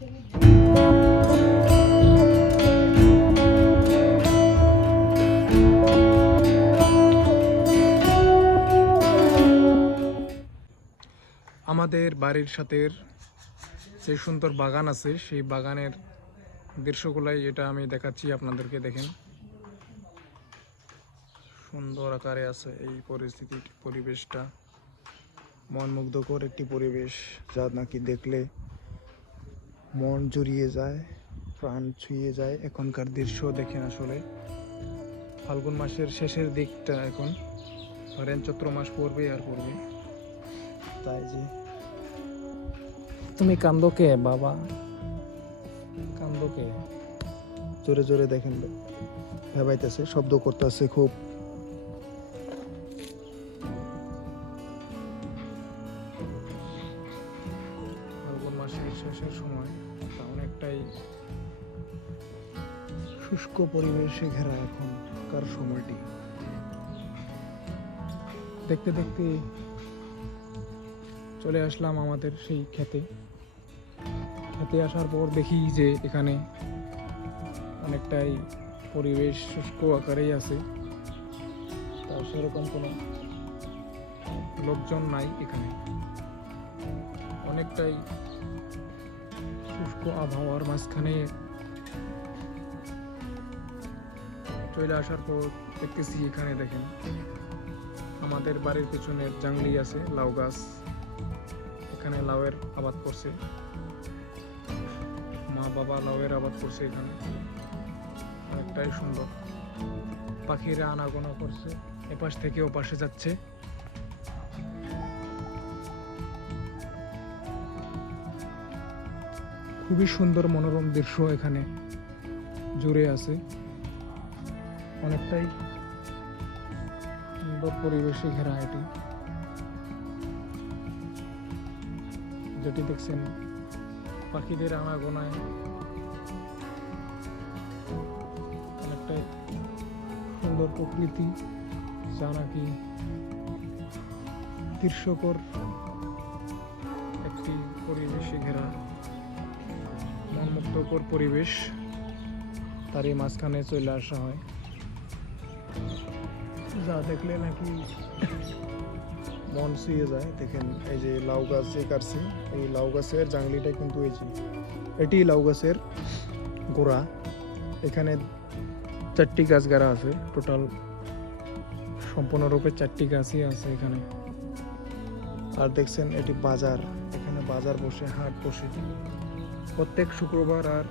আমাদের বাড়ির সাথে যে সুন্দর বাগান আছে সেই বাগানের দৃশ্যগুলাই এটা আমি দেখাচ্ছি আপনাদেরকে। দেখেন সুন্দর আকারে আছে এই পরিবেশটা, মন মুগ্ধকর একটি পরিবেশ, যা নাকি দেখলে মন জুড়িয়ে যায়, প্রাণ ছুঁয়ে যায়। এখনকার দৃশ্য দেখেন, আসলে ফাল্গুন মাসের শেষের দিকটা, এখন ধরেন চৈত্র মাস পড়বে আর পড়বে। তাই যে তুমি কান্দো কে বাবা, কান্দো কে? জোরে জোরে দেখেন ভেবাইতেছে, শব্দ করতেছে খুব। ফাল্গুন মাসের শেষের সময় অনেকটাই শুষ্ক পরিবেশে ঘেরা এখনকার সময়টি। দেখতে দেখতে চলে আসলাম আমাদের সেই খেতে আসার পর দেখি যে এখানে অনেকটাই পরিবেশ শুষ্ক আকারেই আছে, তা সেরকম কোনো লোকজন নাই এখানে। অনেকটাই শুষ্ক আবহাওয়ার মাঝখানে চলে আসার পর দেখতেছি এখানে দেখেন আমাদের বাড়ির পিছনে জাংলি আছে, লাউ গাছ। এখানে লাউয়ের আবাদ করছে, মা বাবা লাউয়ের আবাদ করছে এখানে। অনেকটাই সুন্দর, পাখিরা আনাগোনা করছে, এপাশ থেকে ওপাশে যাচ্ছে। খুবই সুন্দর মনোরম দৃশ্য এখানে জুড়ে আছে। অনেকটাই সুন্দর পরিবেশে ঘেরা এটি, যেটি দেখছেন পাখিদের আনাগোনায়। অনেকটাই সুন্দর প্রকৃতি, যা নাকি দৃশ্যকর একটি পরিবেশে ঘেরা, মনমুগ্ধকর পরিবেশ। তারই মাঝখানে চলে আসা হয়, যা দেখলে নাকি মন ছুঁয়ে যায়। দেখেন এই যে লাউ গাছ যে কাটছে, এই লাউ গাছের জাংলিটা কিন্তু এই যে এটি লাউ গাছের গোড়া। এখানে 4টি গাছ গাড়া আছে, টোটাল সম্পূর্ণরূপে 4টি গাছই আছে এখানে। আর দেখছেন এটি বাজার, এখানে বাজার বসে, হাট বসে প্রত্যেক শুক্রবার আর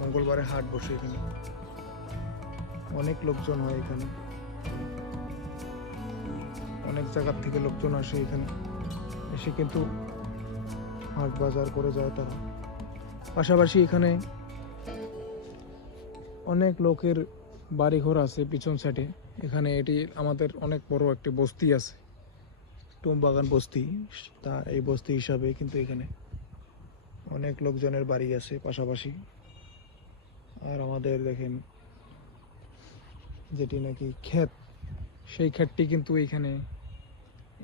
মঙ্গলবারে হাট বসে। এখানে অনেক লোকজন হয়, এখানে অনেক জায়গার থেকে লোকজন আসে এখানে, এসে কিন্তু হাট বাজার করে যায় তারা। পাশাপাশি এখানে অনেক লোকের বাড়িঘর আছে পিছন সাইডে। এখানে এটি আমাদের অনেক বড় একটি বস্তি আছে, টুমবাগান বস্তি। তা এই বস্তি হিসাবে কিন্তু এখানে অনেক লোকজনের বাড়ি আছে পাশাপাশি। আর আমাদের দেখেন যেটি নাকি ক্ষেত, সেই ক্ষেতটি কিন্তু এইখানে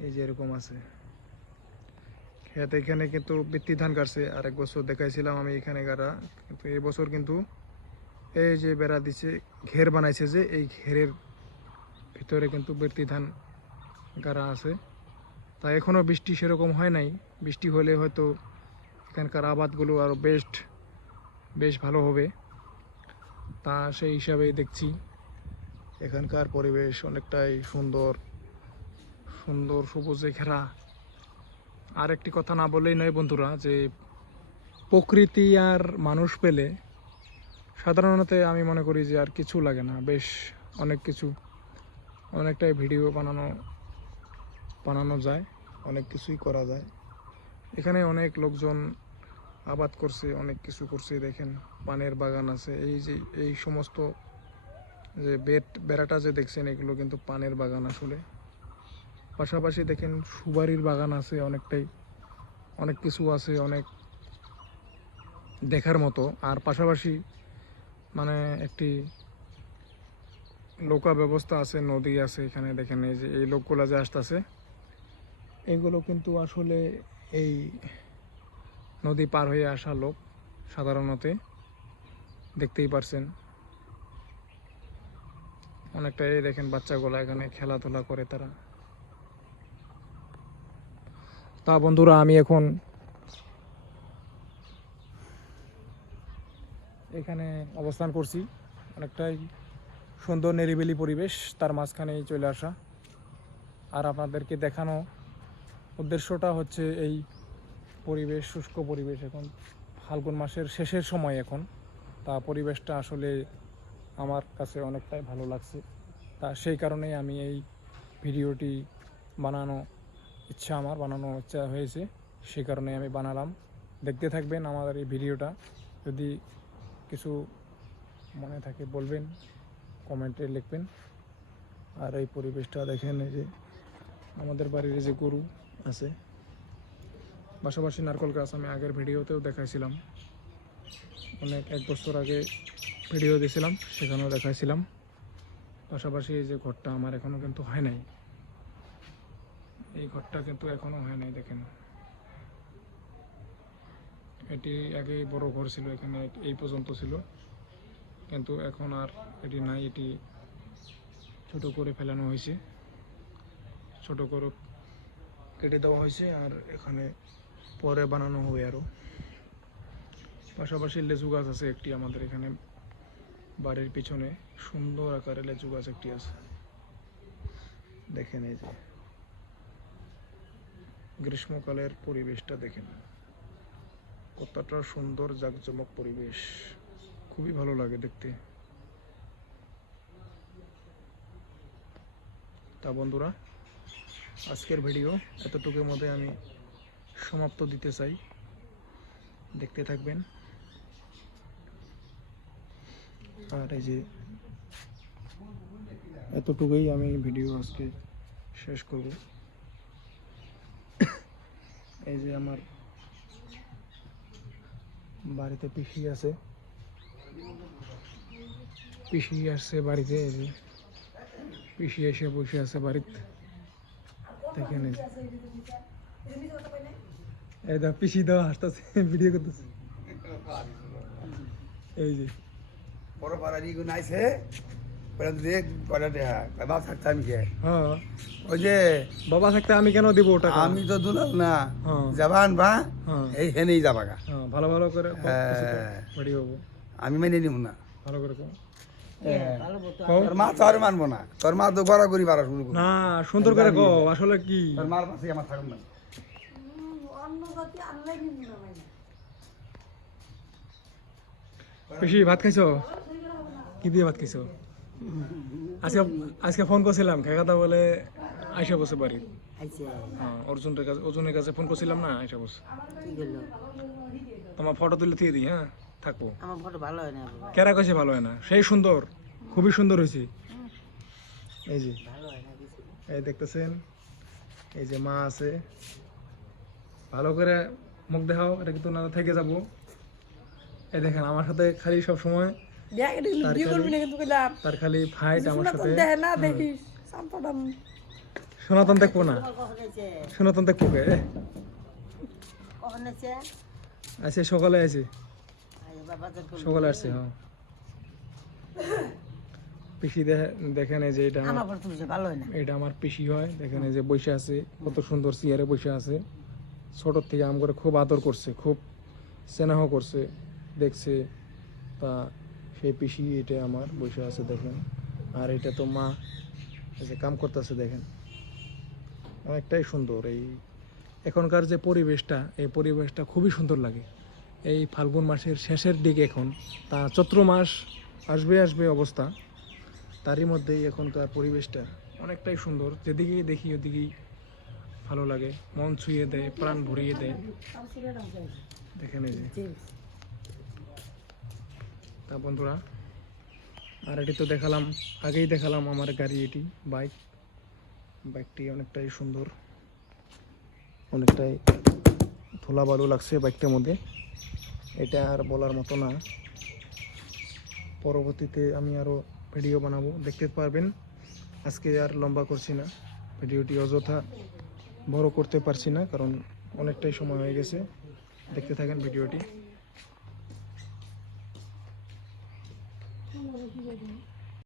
এই যে এরকম আছে ক্ষেত। এখানে কিন্তু বৃত্তি ধান কাটছে, আর এক বছর দেখাইছিলাম আমি এখানে গাড়া, কিন্তু এই বছর কিন্তু এই যে বেড়া দিছে, ঘের বানাইছে, যে এই ঘেরের ভিতরে কিন্তু বৃত্তি ধান গাড়া আছে। তা এখনও বৃষ্টি সেরকম হয় নাই, বৃষ্টি হলে হয়তো এখানকার আবাদগুলো আরও বেশ ভালো হবে। তা সেই হিসাবেই দেখছি এখানকার পরিবেশ অনেকটাই সুন্দর সবুজে ঘেরা। আর একটি কথা না বললেই নয় বন্ধুরা, যে প্রকৃতি আর মানুষ পেলে সাধারণত আমি মনে করি যে আর কিছু লাগে না, বেশ অনেক কিছু, অনেকটাই ভিডিও বানানো যায়, অনেক কিছুই করা যায়। এখানে অনেক লোকজন আবাদ করছে, অনেক কিছু করছে। দেখেন পানের বাগান আছে, এই যে এই সমস্ত যে বেড়াটা যে দেখছেন, এগুলো কিন্তু পানের বাগান আসলে। পাশাপাশি দেখেন সুপারির বাগান আছে, অনেক কিছু আছে, অনেক দেখার মতো। আর পাশাপাশি মানে একটি নৌকা ব্যবস্থা আছে, নদী আছে এখানে। দেখেন এই যে এই লোকগুলা যে আসতেছে, এগুলো কিন্তু আসলে এই নদী পার হয়ে আসা লোক। সাধারণত দেখতেই পারছেন অনেকটাই দেখেন বাচ্চাগুলো এখানে খেলাধুলা করে তারা। তা বন্ধুরা আমি এখন এখানে অবস্থান করছি, অনেকটাই সুন্দর নিরিবিলি পরিবেশ, তার মাঝখানেই চলে আসা। আর আপনাদেরকে দেখানো উদ্দেশ্যটা হচ্ছে এই পরিবেশ, শুষ্ক পরিবেশ, এখন ফাল্গুন মাসের শেষের সময় এখন, তা পরিবেশটা আসলে আমার কাছে অনেকটাই ভালো লাগছে। তা সেই কারণেই আমি এই ভিডিওটি বানানো ইচ্ছা হয়েছে, সেই কারণে আমি বানালাম। দেখতে থাকবেন আমাদের এই ভিডিওটা, যদি কিছু মনে থাকে বলবেন, কমেন্টে লিখবেন। আর এই পরিবেশটা দেখেন, এই যে আমাদের বাড়ির যে গরু আছে, পাশাপাশি নারকেল গাছ আমি আগের ভিডিওতেও দেখাইছিলাম, এক বছর আগে ভিডিও দিয়েছিলাম, সেখানেও দেখাইছিলাম। পাশাপাশি এই যে ঘরটা আমার এখনও কিন্তু হয় নাই, এই ঘরটা কিন্তু এখনও হয় নাই। দেখেন, এটি আগে বড় ঘর ছিল, এখানে এই পর্যন্ত ছিল, কিন্তু এখন আর এটি নাই, এটি ছোট করে ফেলানো হয়েছে, ছোট করে কেটে দেওয়া হয়েছে, আর এখানে পরে বানানো হবে আরও। পাশাপাশি লেচু গাছ আছে একটি আমাদের এখানে বাড়ির পিছনে, সুন্দর আকারে লেচু গাছ একটি আছে। দেখেন এই যে গ্রীষ্মকালের পরিবেশটা দেখেন, কতটা সুন্দর জাঁকজমক পরিবেশ, খুবই ভালো লাগে দেখতে। তা বন্ধুরা, আজকের ভিডিও এতটুকুর মধ্যে আমি সমাপ্ত দিতে চাই, দেখতে থাকবেন। আর এই যে এতটুকুই আমি ভিডিও আজকে শেষ করব। এই যে আমার বাড়িতে পিসি আছে, পিসি আসছে বাড়িতে, এই যে পিসি এসে বসে আছে বাড়িতে, দেখেন এই দা পিসি দাও হাসতেছে, ভিডিও করতেছে। এই যে বড় পাড়ারি গুণ আইছে, দেখ কটা দেহা বাবা থাকতে আমি কে, হ্যাঁ ওই যে বাবা থাকতে আমি কেন দিব ওটা? আমি তো দুলাল না, হ্যাঁ যাবান বা হ্যাঁ এই হেনেই যাবা গা। হ্যাঁ, ভালো ভালো করে হ্যাঁ। ভিডিও হবো, আমি মেনে নিব না। ভালো করে কও। তোর মা তো আর মানবো না, তোর মা তো গড়াগড়ি বাড়া শুরু করবো। না, সুন্দর করে কও, আসলে কি তোর মার পাশে আমার থাকুন না। পিসি ভাত খাইছো? কি দিয়ে ভাত খাইছো? আজকে আজকে ফোন করছিলাম, কাকাদা বলে আইসা বসে বাড়ি। হ্যাঁ, অর্জুনের কাছে ফোন করছিলাম না, আইসা বসে। তোমার ফটো তুলে দিয়ে দিই, হ্যাঁ থাকবো। আমার ফটো ভালো হয় না, কেরা কইছে ভালো হয় না? সেই সুন্দর, খুবই সুন্দর হয়েছে। এই যে ভালো হয় না কিছু। এই দেখতেছেন, এই যে মা আছে, ভালো করে মুখ দেখাও, এটা কিন্তু না থেকে যাবো। এই দেখেন আমার সাথে খালি সব সময় তার খালি ফাইট আমার সাথে। সনাতন দেখবো না, কখন এসে সনাতন দেখবো কে? কখন এসে আছে সকালে আছে, বাবা সকালে আসছে। হ্যাঁ পিসি দেখেন, এই যে এটা আমার ফটো তুলছে ভালো হয় না। এটা আমার পিসি হয়, দেখেন এই যে বসে আছে, কত সুন্দর চেয়ারে বসে আছে। ছোটোর থেকে আম করে খুব আদর করছে, খুব স্নেহ করছে, দেখছে। তা সেই পিসি এটা আমার বসে আছে দেখেন। আর এটা তো মা, এই যে কাম করতেছে দেখেন, অনেকটাই সুন্দর। এই এখনকার যে পরিবেশটা, এই পরিবেশটা খুবই সুন্দর লাগে। এই ফাল্গুন মাসের শেষের দিকে এখন, তা চৈত্র মাস আসবে আসবে অবস্থা, তারই মধ্যেই এখনকার পরিবেশটা অনেকটাই সুন্দর। যেদিকেই দেখি ওদিকেই ভালো লাগে, মন ছুঁয়ে দেয়, প্রাণ ভরিয়ে দেয়। দেখেন এই যে। তা বন্ধুরা, আর এটি তো দেখালাম, আগেই দেখালাম আমার গাড়ি, এটি বাইকটি অনেকটাই সুন্দর, অনেকটাই ধুলা বালু লাগছে বাইকটার মধ্যে, এটা আর বলার মতো না। পরবর্তীতে আমি আরও ভিডিও বানাবো, দেখতে পারবেন। আজকে আর লম্বা করছি না ভিডিওটি, অযথা বড় করতে পারছি না, কারণ অনেকটাই সময় হয়ে গেছে। দেখতে থাকেন ভিডিওটি। পনেরো কি